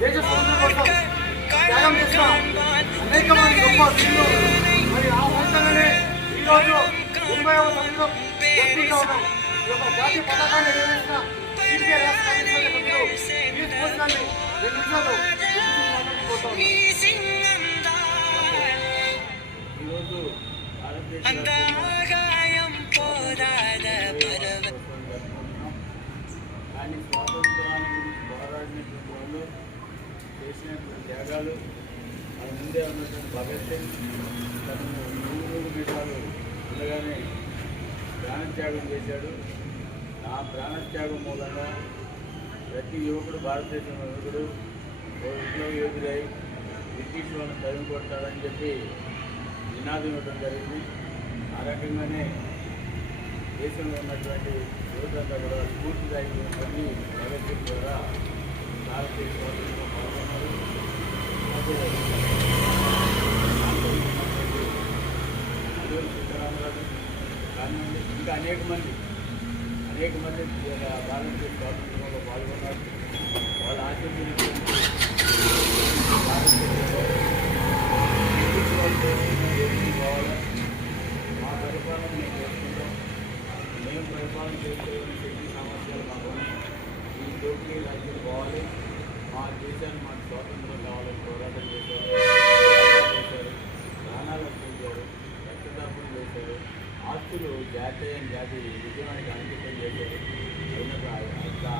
దేశ స్వాతంత్రం కోసం త్యాగం చేసిన అనేక మంది గొప్ప వీరులు మరి ఆ ఫలితంగానే ఈరోజు 80వ సంవత్సరం జరుపుకుంటూ ఉన్నాం. ఈ యొక్క జాతీయ పతాకాన్ని నిర్వహించిన ఇండియా రాష్ట్ర కాంగ్రెస్ సభ్యులు ఈ స్ఫూర్తిని 2 నిమిషాలు ఈరోజు కానీ స్వాతంత్రాన్ని గురించి పోరాడినటువంటి వాళ్ళు చేసినటువంటి త్యాగాలు మన ముందే ఉన్నటువంటి భగత్ సింగ్ తను 3 మీటర్లు ఉండగానే ప్రాణత్యాగం చేశాడు. ఆ ప్రాణత్యాగం మూలంగా ప్రతి యువకుడు, భారతదేశం యువకుడు ఉద్యోగ యోధులై బ్రిటిష్ వాళ్ళని తరిమి కొడతాడని చెప్పి నినాదం ఇవ్వడం జరిగింది. ఆ రకంగానే దేశంలో ఉన్నటువంటి యువతంతా కూడా స్ఫూర్తిదాయకమైనటువంటి భగత్ సింగ్ ద్వారా భారతీయ స్వాతంత్రంలో పాల్గొన్నారు. సీతారామరాజు కానివ్వండి, ఇంకా అనేక మంది భారతీయ స్వాతంత్రంలో పాల్గొన్నారు. వాళ్ళ ఆశీర్వదించినటువంటి భారతదేశంలో కావాలి. మా పరిపాలన మేము చేసుకుంటాం. మేము పరిపాలన చేసుకోవాలని శక్తి సామర్థ్యాలు మాకు ఈ దోపిడీ రాజ్యం పోవాలి. మా దేశాన్ని మాకు స్వాతంత్రం కావాలని పోరాటం చేశారు, ప్రాణాలు అర్పించారు, రక్తదాపం చేశారు, ఆస్తులు జాతి విజయానికి అంకితం చేశారు. ఆ రకంగా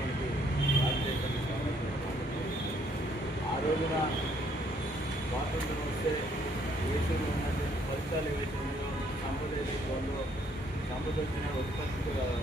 మనకి భారతదేశాన్ని స్వాతంత్రం. ఆ రోజున స్వాతంత్రం వస్తే దేశంలో ఉన్నటువంటి ఫలితాలు ఏవైతే ఉన్నాయో, సంపద ఏదైతే ఉందో, సంపద వచ్చిన ఉత్పత్తి లాభాలు